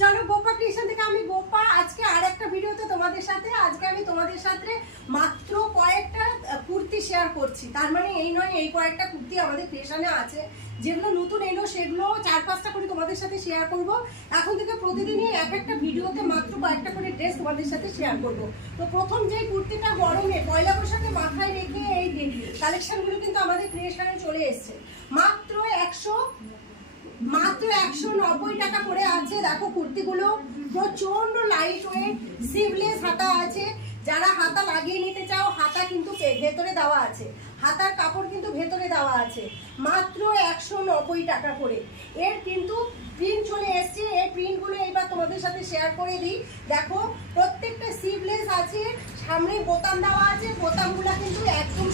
চলো গোপা ক্রিয়েশন থেকে আমি গোপা আজকে আর একটা ভিডিওতে তোমাদের সাথে আমি তোমাদের সাথে মাত্র কয়েকটা কুর্তি শেয়ার করছি। তার মানে এই নয় এই কয়েকটা কুর্তি আমাদের ক্রিয়েশনে আছে, যেগুলো নতুন এলো সেগুলো 4-5টা করে তোমাদের সাথে শেয়ার করব। এখন থেকে প্রতিদিনই এক একটা ভিডিওতে মাত্র কয়েকটা করে ড্রেস তোমাদের সাথে শেয়ার করব। তো প্রথম যে কুর্তিটা গরমে পয়লা বৈশাখে মাথায় রেখে এই কালেকশনগুলো কিন্তু আমাদের ক্রিয়েশনে চলে এসছে মাত্র 190 টাকা করে আছে। দেখো কুর্তিগুলো প্রচন্ড লাইট ওয়েট, সিভলেস হাতা আছে। যারা হাতা লাগিয়ে নিতে চাও হাতা কিন্তু ভেতরে দেওয়া আছে, হাতার কাপড় কিন্তু ভেতরে দেওয়া আছে, মাত্র 190 টাকা করে। এর কিন্তু প্রিন্ট চলে এসছে, এই প্রিন্টগুলো এইবার তোমাদের সাথে শেয়ার করে দিই। দেখো প্রত্যেকটা সিভলেস আছে, সামনে বোতাম দেওয়া আছে, বোতামগুলো কিন্তু একদম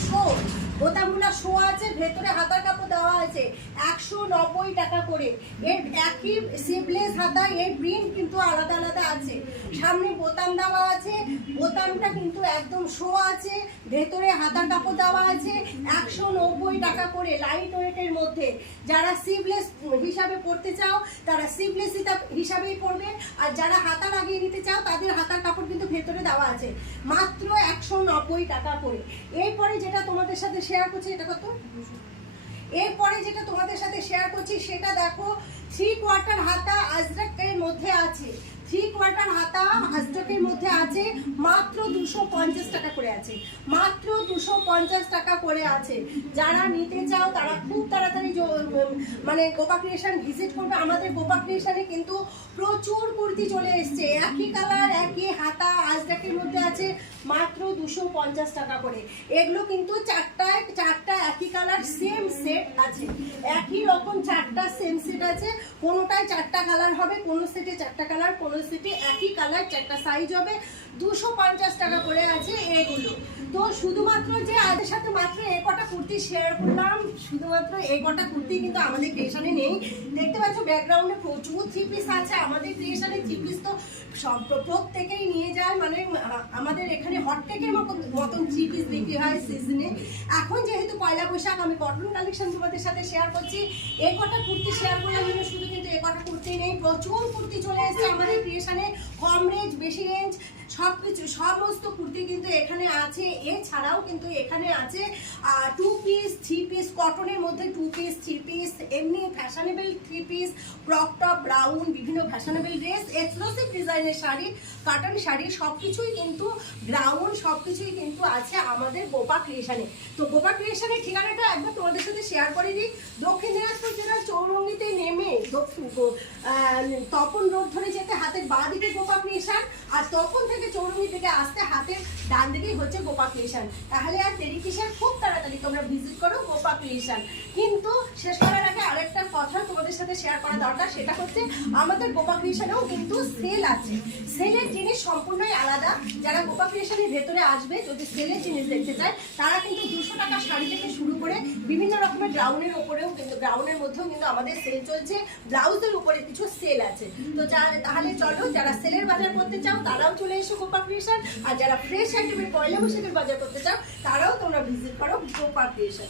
বোতামগুলো শো আছে, ভেতরে হাতার কাপড় দেওয়া আছে, 190 টাকা করে। এর একই সিভলেস হাতা, এর প্রিন্ট কিন্তু আলাদা আলাদা আছে। সামনে বোতাম দেওয়া আছে, বোতামটা কিন্তু একদম শো আছে, ভেতরে হাতার কাপড় দেওয়া আছে, 190 টাকা করে লাইট ওয়েটের মধ্যে। যারা সিভলেস হিসাবে পড়তে চাও তারা সিভলেস হিসাবেই পড়বে, আর যারা হাতা লাগিয়ে নিতে চাও তাদের হাতার কাপড় কিন্তু ভেতরে দেওয়া আছে, মাত্র 190 টাকা করে। এরপরে যেটা তোমাদের সাথে শেয়ার করছি, এটা কত? এরপরে যেটা তোমাদের সাথে শেয়ার করছি সেটা দেখো 3/4 হাতা আজরাকের মধ্যে আছে, 3/4 হাতা আজরাকের মধ্যে আছে, মাত্র 250 টাকা করে আছে, মাত্র 250 টাকা করে আছে। যারা নিতে চাও তারা খুব তাড়াতাড়ি মানে গোপা ক্রিয়েশন ভিজিট করবে। আমাদের গোপা ক্রিয়েশনে কিন্তু প্রচুর কুর্তি চলে এসছে, একই কালার একই হাতা আজরাকের মধ্যে আছে, মাত্র 250 টাকা করে। এগুলো কিন্তু চারটা একই কালার সেম সেট আছে, একই রকম চারটা সেম সেট আছে। কোনোটায় 4টা কালার হবে, কোনো সেটে 4টা কালার, কোনো সেটে একই কালার 4টা সাইজ হবে, 250 টাকা করে আছে এগুলো। তো শুধুমাত্র যে আজের সাথে মাত্র এই কটা কুর্তি শেয়ার করলাম, শুধুমাত্র এই কটা কুর্তি কিন্তু আমাদের ক্রিয়েশনে নেই। দেখতে পাচ্ছ ব্যাকগ্রাউন্ডে প্রচুর 3 পিস আছে। আমাদের ক্রিয়েশনে 3 পিস তো সব প্রত্যেকেই নিয়ে যায়, মানে আমাদের এখানে হটকেকের মতন 3 পিস বিক্রি হয় সিজনে। এখন যেহেতু পয়লা বৈশাখ আমি কটন কালেকশন তোমাদের সাথে শেয়ার করছি, এই কটা কুর্তি শেয়ার করলাম। শুধু কিন্তু এই কটা কুর্তি নেই, প্রচুর কুর্তি চলে এসেছে আমাদের ক্রিয়েশনে, কম রেঞ্জ বেশি রেঞ্জ সবকিছু সমস্ত কুর্তি কিন্তু এখানে আছে। এছাড়াও কিন্তু এখানে আছে 2 পিস 3 পিস, কটনের মধ্যে 2 পিস 3 পিস, এমনি fashionable 3 piece, crop top, brown, বিভিন্ন ফ্যাশনেবল ড্রেস, এক্সক্লুসিভ ডিজাইনের শাড়ি, কাটন শাড়ি, সবকিছুই কিন্তু ব্রাউন, সবকিছুই কিন্তু আছে আমাদের গোপা ক্রিয়েশনে। তো গোপা ক্রিয়েশনের ঠিকানাটা একবার তোমাদের সাথে শেয়ার করে দিই। দক্ষিণ দিনাজপুর জেলার চৌরঙ্গিতে নেমে তপন রোড ধরে যেতে হাতের বাঁ দিকে গোপা ক্রিয়েশন, আর তপন থেকে চৌরঙ্গি থেকে আসতে হাতের ডান দিকেই হচ্ছে গোপা ক্রিয়েশন। তাহলে আর দেরি কিসের, খুব তাড়াতাড়ি তোমরা ভিজিট করো গোপা ক্রিয়েশন। কিন্তু শেষ করার আগে আরেকটা কথা তোমাদের সাথে শেয়ার করা দরকার, সেটা হচ্ছে আমাদের গোপা ক্রিয়েশনেও কিন্তু সেল আছে। সেলের জিনিস সম্পূর্ণই আলাদা। যারা গোপা ক্রিয়েশনের ভেতরে আসবে যদি সেলের জিনিস দেখতে চায় তারা কিন্তু 200 টাকা শাড়ি থেকে শুরু করে বিভিন্ন রকমের গ্রাউন্ডের উপরেও কিন্তু গ্রাউন্ডের মধ্যেও কিন্তু আমাদের সেল চলছে, ব্লাউজের উপরে কিছু সেল আছে। তো তাহলে চলো, যারা সেলের বাজার করতে চাও তারাও চলে এসো গোপা ক্রিয়েশন, আর যারা ফ্রেশ আইটেমের পয়লা বৈশাখের বাজার করতে চাও তারাও তোমরা ভিজিট করো গোপা ক্রিয়েশন।